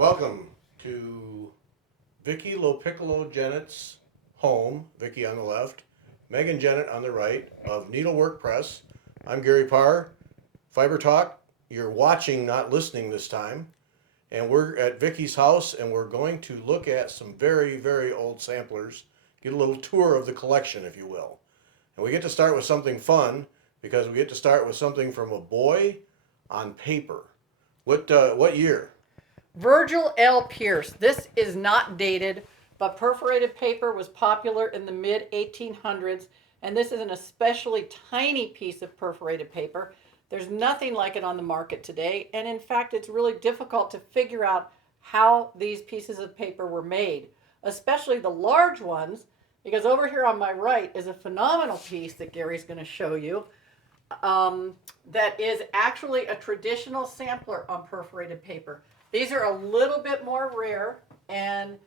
Welcome to Vickie LoPiccolo Jennett's home, Vicki on the left, Maegan Jennett on the right, of Needlework Press. I'm Gary Parr, Fiber Talk. You're watching, not listening this time. And we're at Vickie's house, and we're going to look at some very, very old samplers, get a little tour of the collection, if you will. And we get to start with something fun, because we get to start with something from a boy on paper. What year? Virgil L. Pierce. This is not dated, but perforated paper was popular in the mid-1800s, and this is an especially tiny piece of perforated paper. There's nothing like it on the market today, and in fact, it's really difficult to figure out how these pieces of paper were made, especially the large ones, because over here on my right is a phenomenal piece that Gary's going to show you. That is actually a traditional sampler on perforated paper. These are a little bit more rare, and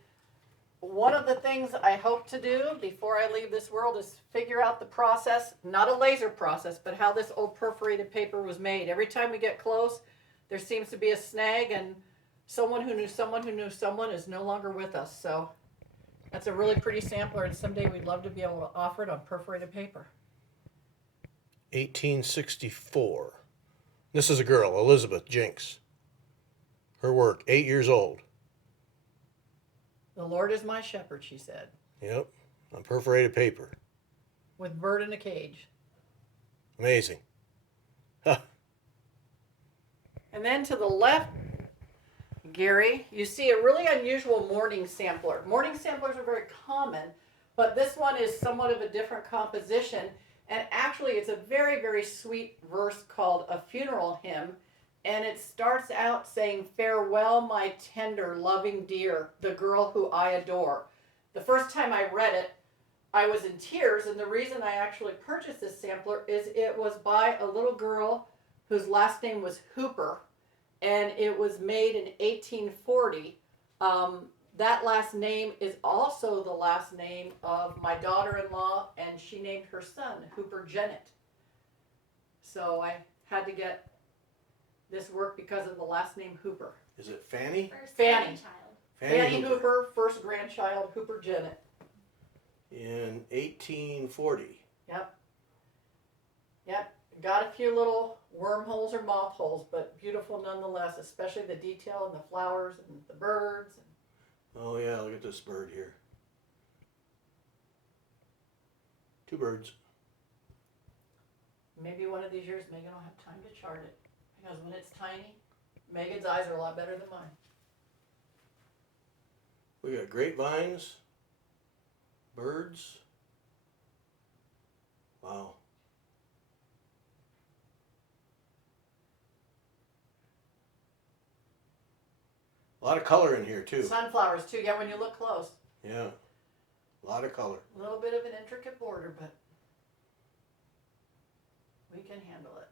one of the things I hope to do before I leave this world is figure out the process, not a laser process, but how this old perforated paper was made. Every time we get close, there seems to be a snag, and someone who knew someone who knew someone is no longer with us. So that's a really pretty sampler, and someday we'd love to be able to offer it on perforated paper. 1864. This is a girl, Elizabeth Jinks. Her work, 8 years old. The Lord is my shepherd, she said. Yep, on perforated paper. With bird in a cage. Amazing. Huh. And then to the left, Gary, you see a really unusual morning sampler. Morning samplers are very common, but this one is somewhat of a different composition. And actually, it's a very, very sweet verse called A Funeral Hymn. And it starts out saying, "Farewell, my tender, loving dear, the girl who I adore." The first time I read it, I was in tears. And the reason I actually purchased this sampler is it was by a little girl whose last name was Hooper. And it was made in 1840. That last name is also the last name of my daughter-in-law, and she named her son Hooper Jennett. So I had to get this work because of the last name Hooper. Is it Fanny? First Fanny. grandchild. Fanny Hooper, first grandchild, Hooper Jennett. In 1840. Yep. Got a few little wormholes or moth holes, but beautiful nonetheless, especially the detail and the flowers and the birds. Oh yeah, look at this bird here. Two birds. Maybe one of these years Megan will have time to chart it. Because when it's tiny, Megan's eyes are a lot better than mine. We got grapevines, birds. Wow. A lot of color in here too. Sunflowers too, yeah, when you look close. Yeah, a lot of color. A little bit of an intricate border, but we can handle it.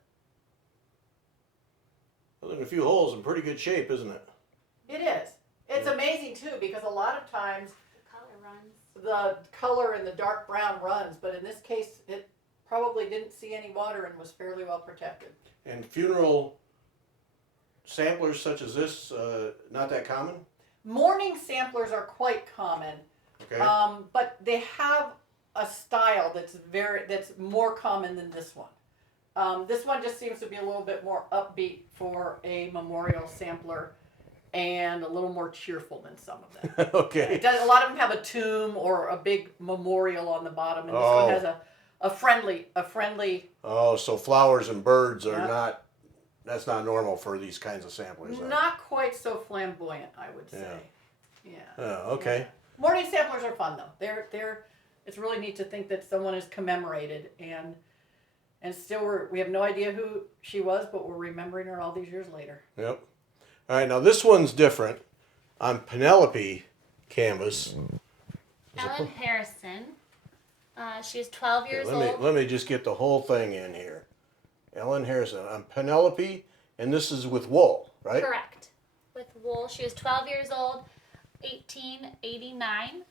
Well, in a few holes in pretty good shape, isn't it? It is. It's amazing too, because a lot of times The color runs. the color in the dark brown runs, but in this case it probably didn't see any water and was fairly well protected. And funeral samplers such as this, not that common? Morning samplers are quite common, Okay. but they have a style that's more common than this one. This one just seems to be a little bit more upbeat for a memorial sampler and a little more cheerful than some of them. Okay. A lot of them have a tomb or a big memorial on the bottom, and this one has a friendly. Oh, so flowers and birds are Yeah. not, that's not normal for these kinds of samplers. Then. Not quite so flamboyant, I would say. Yeah. Oh, okay. Yeah. Morning samplers are fun though. It's really neat to think that someone is commemorated and still we have no idea who she was, but we're remembering her all these years later. Yep. All right, now this one's different. On Penelope canvas. Ellen Harrison. She was 12 years old. Let me just get the whole thing in here. Ellen Harrison on Penelope, and this is with wool, right? Correct. With wool. She was 12 years old, 1889,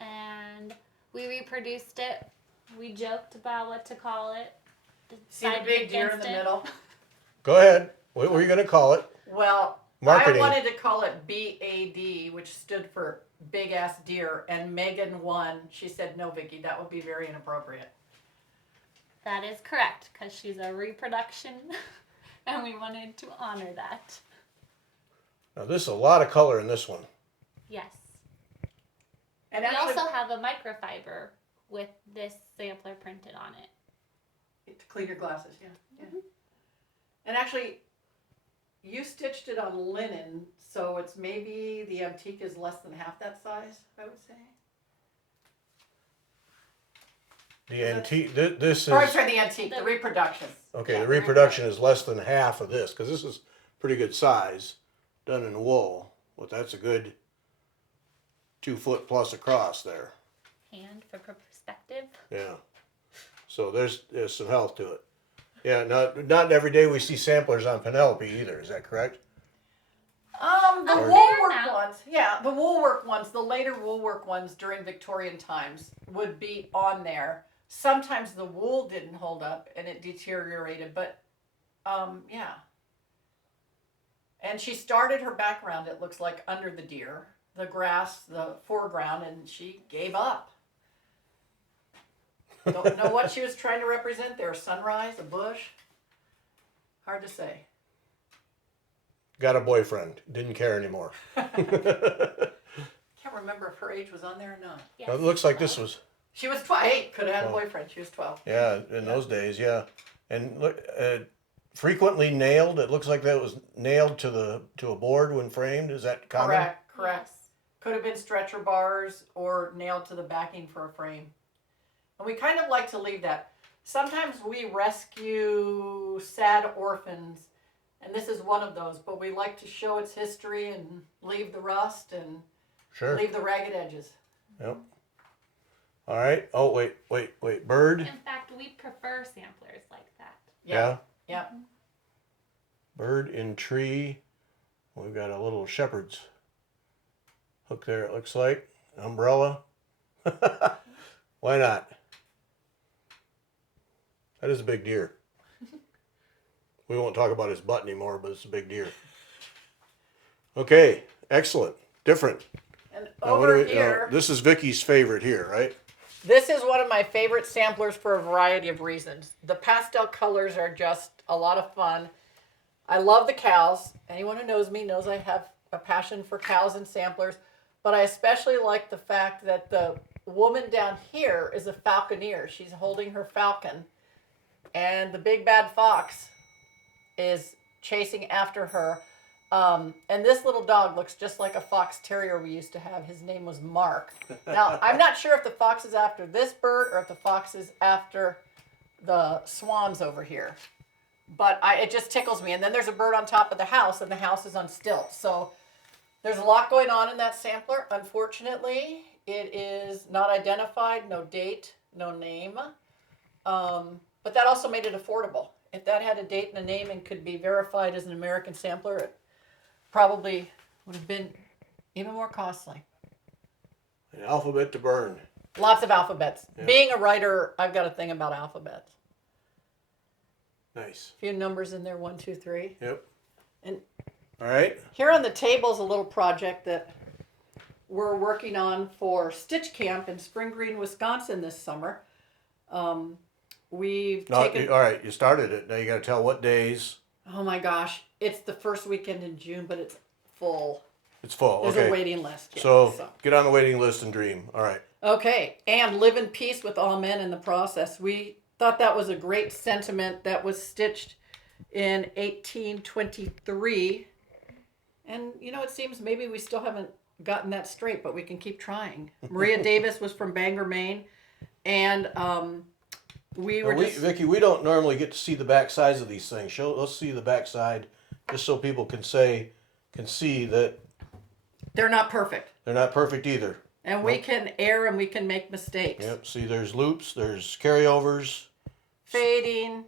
and we reproduced it. We joked about what to call it. See the big deer in the middle? Go ahead. What were you going to call it? Well, marketing. I wanted to call it BAD, which stood for Big Ass Deer, and Megan won. She said, no, Vicki, that would be very inappropriate. That is correct, because she's a reproduction, and we wanted to honor that. Now, there's a lot of color in this one. Yes. And We actually, also have a microfiber with this sampler printed on it. to clean your glasses, yeah. And actually, you stitched it on linen, so it's maybe the antique is less than half that size, I would say. The antique, this Or I'm is, sorry, the antique, the reproduction. okay, Yeah, the reproduction is less than half of this, because this is pretty good size, done in wool. Well, that's a good 2 foot plus across there. And for perspective, Yeah. So there's some health to it. Yeah, not every day we see samplers on Penelope either, is that correct? The Or- woolwork Now. ones, yeah, the woolwork ones, the later woolwork ones during Victorian times would be on there. Sometimes the wool didn't hold up and it deteriorated, but yeah. And she started her background, it looks like, under the deer, the grass, the foreground, and she gave up. Don't know what she was trying to represent there. Sunrise, a bush. Hard to say. Got a boyfriend, didn't care anymore. Can't remember if her age was on there or not. yes. It looks like this was, She was 12. Could have had a Oh. boyfriend. She was 12. yeah, in those days, yeah. And look, frequently nailed, it looks like that was nailed to a board when framed, is that common? Correct. Yes. Could have been stretcher bars or nailed to the backing for a frame. And we kind of like to leave that. Sometimes we rescue sad orphans, and this is one of those, but we like to show its history and leave the rust and Sure, leave the ragged edges. yep. All right, oh, wait, bird, In fact, we prefer samplers like that. yeah? Yeah. Bird in tree, we've got a little shepherd's hook there, it looks like, umbrella. Why not? That is a big deer. We won't talk about his butt anymore, but it's a big deer. Okay, excellent, different. And Now, over here, this is Vicky's favorite here, right? this is one of my favorite samplers for a variety of reasons. The pastel colors are just a lot of fun. I love the cows. Anyone who knows me knows I have a passion for cows and samplers, but I especially like the fact that the woman down here is a falconeer. She's holding her falcon, and the big bad fox is chasing after her. And this little dog looks just like a fox terrier we used to have. His name was Mark. Now, I'm not sure if the fox is after this bird or if the fox is after the swans over here. But it just tickles me. And then there's a bird on top of the house, and the house is on stilts. So there's a lot going on in that sampler. Unfortunately, it is not identified, no date, no name. But that also made it affordable. If that had a date and a name and could be verified as an American sampler, it probably would have been even more costly. An alphabet to burn. Lots of alphabets. Yeah. Being a writer, I've got a thing about alphabets. Nice. A few numbers in there, 1, 2, 3. Yep. And All right. here on the table is a little project that we're working on for Stitch Camp in Spring Green, Wisconsin this summer. We've taken... All right, you started it. Now you got to tell what days. Oh my gosh, it's the first weekend in June, but it's full. It's full. There's Okay. a waiting list. Yeah, So get on the waiting list and dream. All right. Okay, and live in peace with all men in the process. We thought that was a great sentiment that was stitched in 1823. And, you know, it seems maybe we still haven't gotten that straight, but we can keep trying. Maria Davis was from Bangor, Maine. And we were just... Vicki, we don't normally get to see the back sides of these things. Let's see the back side just so people can see that They're not perfect. they're not perfect either. And we can err and we can make mistakes. Yep. See, there's loops, there's carryovers, Fading.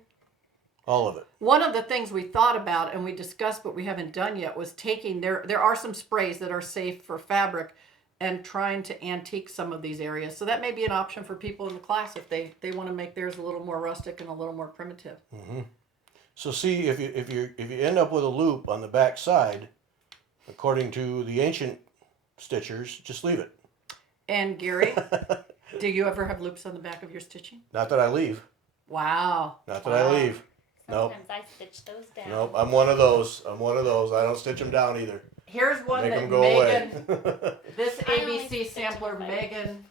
all of it. One of the things we thought about and we discussed but we haven't done yet was taking, there are some sprays that are safe for fabric and trying to antique some of these areas. So that may be an option for people in the class if they want to make theirs a little more rustic and a little more primitive. So see, if you end up with a loop on the back side, according to the ancient stitchers, just leave it. And Gary, do you ever have loops on the back of your stitching? Not that I leave. Wow. Not that I leave. Nope. Sometimes I stitch those down. Nope. I'm one of those. I don't stitch them down either. Here's one Make that them go Maegan, away. this I only ABC stitch sampler, them if I- Maegan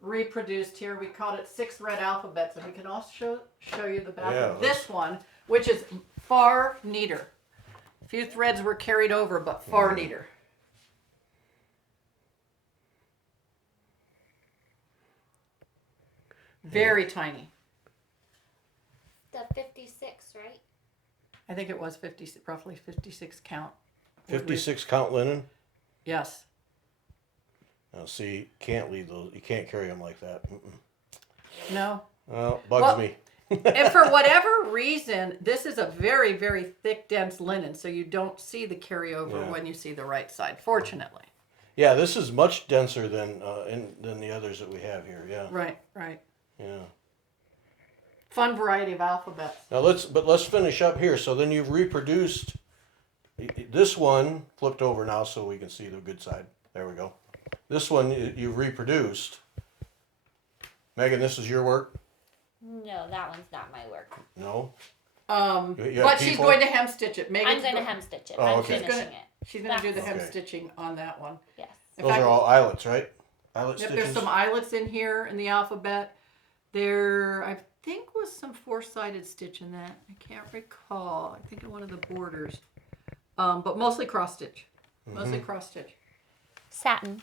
reproduced here. We called it 6 red alphabets, and we can also show you the back Yeah, of this one, which is far neater. A few threads were carried over, but far neater. Very tiny. The 56, right? I think it was 50, roughly 56 count. 56 count linen. Yes. Now see, can't leave those. You can't carry them like that. No. Well, bugs Well, me. And for whatever reason, this is a very, very thick, dense linen, so you don't see the carryover Yeah. when you see the right side, fortunately. Yeah, this is much denser than than the others that we have here. Yeah. Right, right. Yeah. Fun variety of alphabets. Now let's finish up here. So then you've reproduced this one flipped over now so we can see the good side. There we go. This one you've reproduced. Megan, this is your work? No, that one's not my work. No. You have But she's people? going to hem stitch it. I'm going to hem stitch it. Oh, I'm okay. finishing it. She's going to do the hem Okay. stitching on that one. Yes. In Those fact, are all eyelets, right? Eyelet yep, stitches. there's some eyelets in here in the alphabet. There, I think, was some 4-sided stitch in that. I can't recall. I think in one of the borders. But mostly cross stitch. Mostly cross stitch. Satin.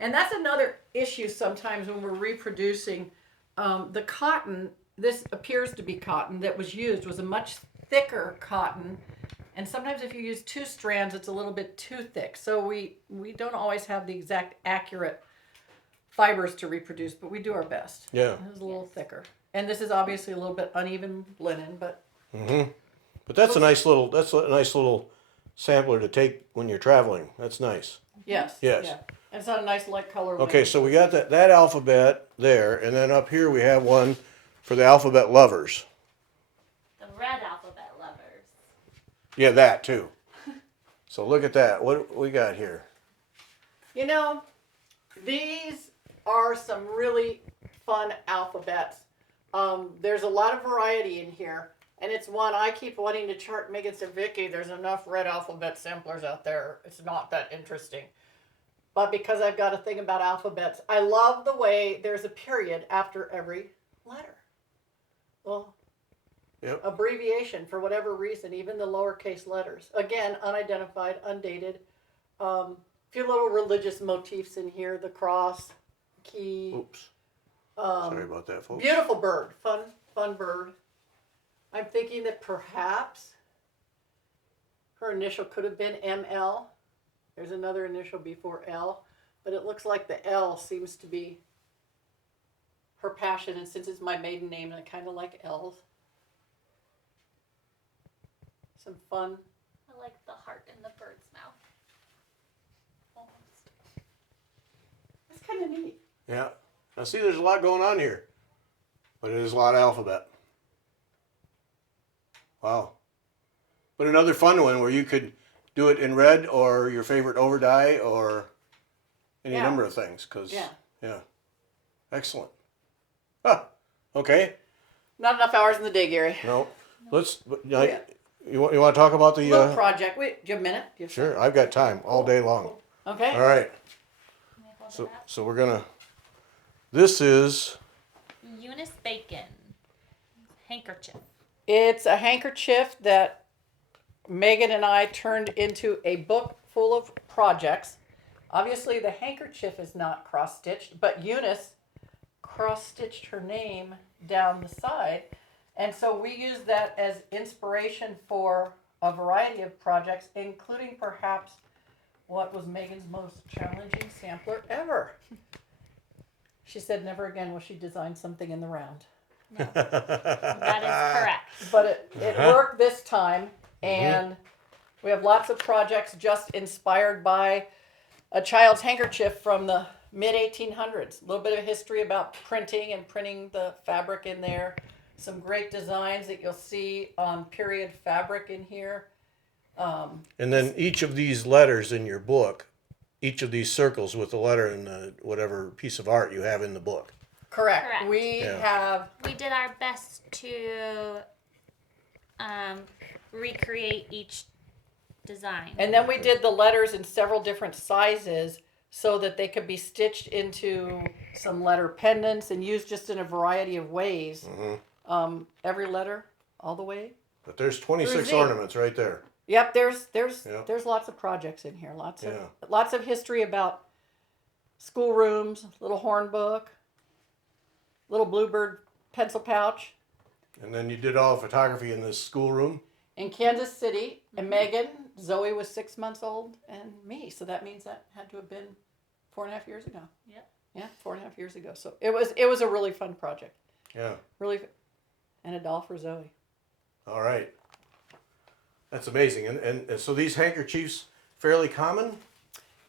And that's another issue sometimes when we're reproducing. The cotton, this appears to be cotton that was used, was a much thicker cotton. And sometimes if you use 2 strands, it's a little bit too thick. So we don't always have the exact accurate fibers to reproduce, but we do our best. Yeah. It was a little thicker. And this is obviously a little bit uneven linen, but But that's a nice little sampler to take when you're traveling. That's nice. yes. Yes. Yeah. And it's not a nice light color. Okay, so we got that alphabet there, and then up here we have one for the alphabet lovers. The red alphabet lovers. Yeah, that too. So look at that. What we got here? You know, these are some really fun alphabets. There's a lot of variety in here, and it's one I keep wanting to chart. Megan said, Vicki, there's enough red alphabet samplers out there. It's not that interesting. But because I've got a thing about alphabets, I love the way there's a period after every letter. Well, Yep. abbreviation for whatever reason, even the lowercase letters. Again, unidentified, undated. Few little religious motifs in here, the cross, key. Oops. Sorry about that, folks. Beautiful bird, fun bird. I'm thinking that perhaps her initial could have been ML. There's another initial before L, but it looks like the L seems to be her passion, and since it's my maiden name, I kind of like L's. Some fun. I like the heart in the bird's mouth. Almost. It's kind of neat. Yeah. Now see, there's a lot going on here, but it is a lot of alphabet. Wow. But another fun one where you could do it in red or your favorite over dye or any Yeah. number of things. Cause Yeah. Excellent. Ah, okay. Not enough hours in the day, Gary. No. Let's. Yeah. You want to talk about the? Book project. Wait, do you have a minute? Do you have Sure. I've got time all day long. Okay. All right. Can I hold So it up? so we're gonna. This is. Eunice Bacon. Handkerchief. It's a handkerchief that Megan and I turned into a book full of projects. Obviously, the handkerchief is not cross-stitched, but Eunice cross-stitched her name down the side. And so we use that as inspiration for a variety of projects, including perhaps what was Megan's most challenging sampler ever. She said never again will she design something in the round. That is correct. But it worked this time, and we have lots of projects just inspired by a child's handkerchief from the mid 1800s. A little bit of history about printing and printing the fabric in there. some great designs that you'll see on period fabric in here. And then each of these letters in your book, each of these circles with the letter and the whatever piece of art you have in the book. Correct. Correct. We Yeah. have, We did our best to recreate each design. and then we did the letters in several different sizes so that they could be stitched into some letter pendants and used just in a variety of ways. Mm-hmm. Every letter, all the way. But there's 26 Z. ornaments right there. Yep, there's Yep. there's lots of projects in here. Yeah. Lots of history about schoolrooms, little horn book, little bluebird pencil pouch And then you did all the photography in this schoolroom. in Kansas City. And Megan, Zoe was 6 months old, and me. So that means that had to have been 4.5 years ago. Yep. Yeah, 4.5 years ago. So it was a really fun project. Yeah. Really, and a doll for Zoe. All right. That's amazing. And so these handkerchiefs fairly common?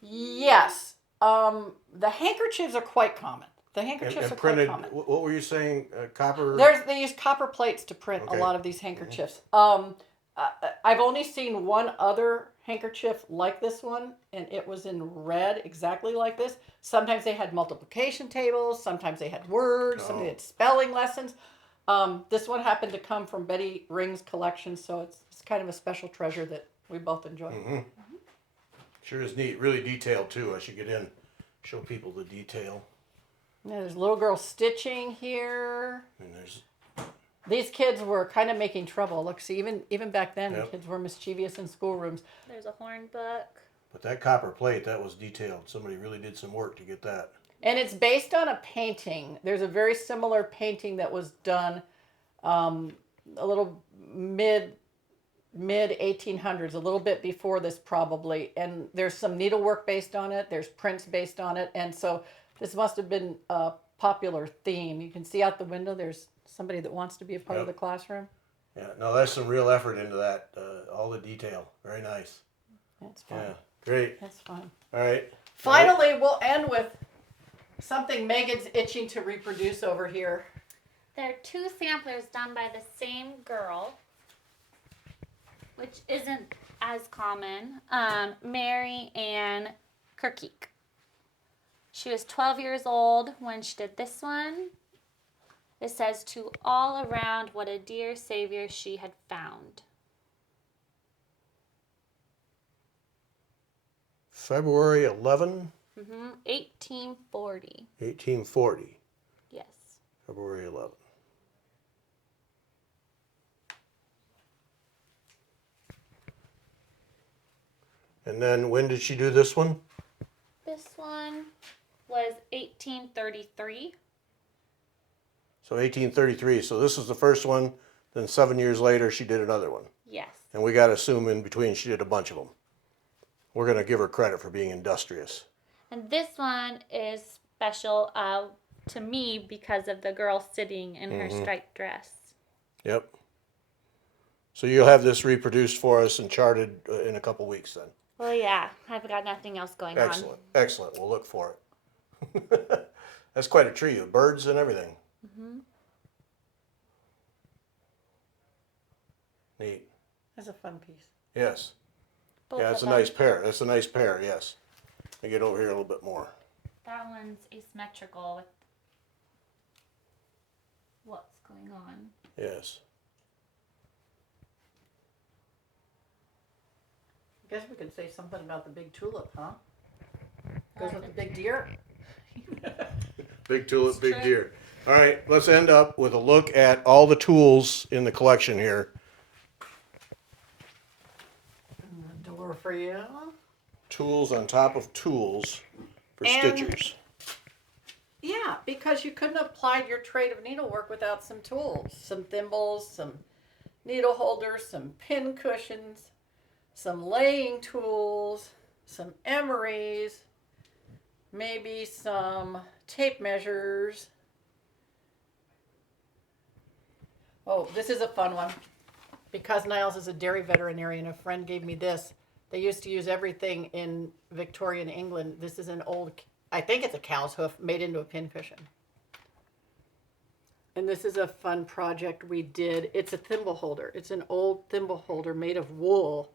Yes. The handkerchiefs are quite common. The handkerchiefs And are quite printed, common. what were you saying? Copper? They use copper plates to print Okay. a lot of these handkerchiefs. I've only seen one other handkerchief like this one, and it was in red, exactly like this. Sometimes they had multiplication tables, sometimes they had words, sometimes they had spelling lessons. This one happened to come from Betty Ring's collection, so it's kind of a special treasure that we both enjoy. Mm-hmm. Sure is neat. Really detailed too. I should get in, show people the detail. Yeah, there's little girl stitching here. And there's, These kids were kind of making trouble. Look, see, even back then, Yep. the kids were mischievous in schoolrooms. There's a horn book. but that copper plate, that was detailed. Somebody really did some work to get that. And it's based on a painting. There's a very similar painting that was done a little mid 1800s, a little bit before this probably. And there's some needlework based on it. There's prints based on it. And so this must have been a popular theme. You can see out the window there's somebody that wants to be a part of Yep. the classroom. Yeah, no, there's some real effort into that. All the detail. Very nice. That's fun. Yeah, great. That's fun. All right. Finally, we'll end with something Megan's itching to reproduce over here. There are two samplers done by the same girl, which isn't as common. Mary Ann Kirkeke. She was 12 years old when she did this one. It says, "To all around, what a dear Savior she had found." February 11, 1840. 1840. Yes. February 11. And then when did she do this one? This one was 1833. So 1833. So this was the first one. Then 7 years later, she did another one. Yes. And we got to assume in between she did a bunch of them. We're going to give her credit for being industrious. And this one is special to me because of the girl sitting in her striped dress. Yep. So you'll have this reproduced for us and charted in a couple weeks then. Well, yeah, I've got nothing else going Excellent. Excellent. We'll look for it. That's quite a tree of birds and everything. Neat. That's a fun piece. Yes. Both Yeah, it's a of them. nice pair. That's a nice pair, yes. Let me get over here a little bit more. That one's asymmetrical with what's going on. Yes. I guess we could say something about the big tulip, huh? Goes with the big deer. Big tulip, It's big true. deer. All right, let's end up with a look at all the tools in the collection here. And the door for you. Tools on top of tools for And- stitchers. Yeah, because you couldn't have applied your trade of needlework without some tools. Some thimbles, some needle holders, some pin cushions, some laying tools, some emeries, maybe some tape measures. Oh, this is a fun one. Because Niles is a dairy veterinarian, a friend gave me this. They used to use everything in Victorian England. This is an old, I think it's a cow's hoof made into a pin cushion. And this is a fun project we did. It's a thimble holder. It's an old thimble holder made of wool.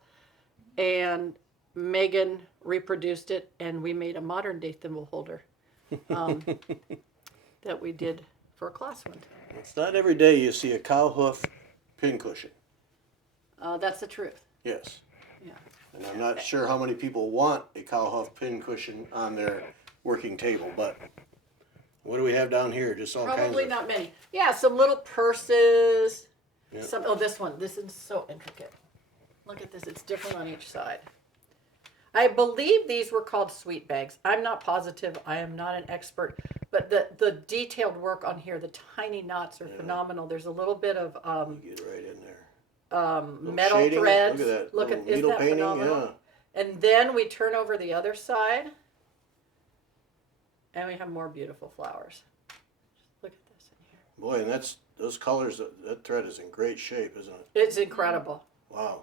And Maegan reproduced it, and we made a modern day thimble holder that we did for a class one time. It's not every day you see a cow hoof pincushion. That's the truth. Yes. Yeah. And I'm not sure how many people want a cow hoof pincushion on their working table, but what do we have down here? Just all kinds Probably of... not many. Yeah, some little purses. Yep. Oh, this one. This is so intricate. Look at this. It's different on each side. I believe these were called sweet bags. I'm not positive. I am not an expert. But the detailed work on here, the tiny knots are phenomenal. There's a little bit of Get right in there. metal shading. threads. Look at that. Look Little at, isn't needle that painting. phenomenal? Yeah. And then we turn over the other side, and we have more beautiful flowers. Just look at this in here. Boy, and that's those colors. That thread is in great shape, isn't it? It's incredible. Wow.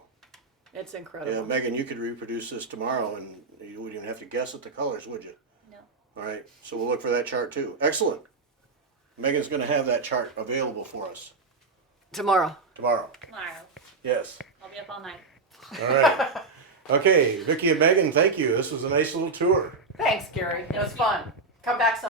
It's incredible. Yeah, Megan, you could reproduce this tomorrow, and you wouldn't even have to guess at the colors, would you? No. All right. So we'll look for that chart too. Excellent. Megan's going to have that chart available for us Tomorrow. tomorrow. Tomorrow. Yes. I'll be up all night. All right. Okay, Vicki and Megan, thank you. This was a nice little tour. Thanks, Gary. It was fun. Come back sometime.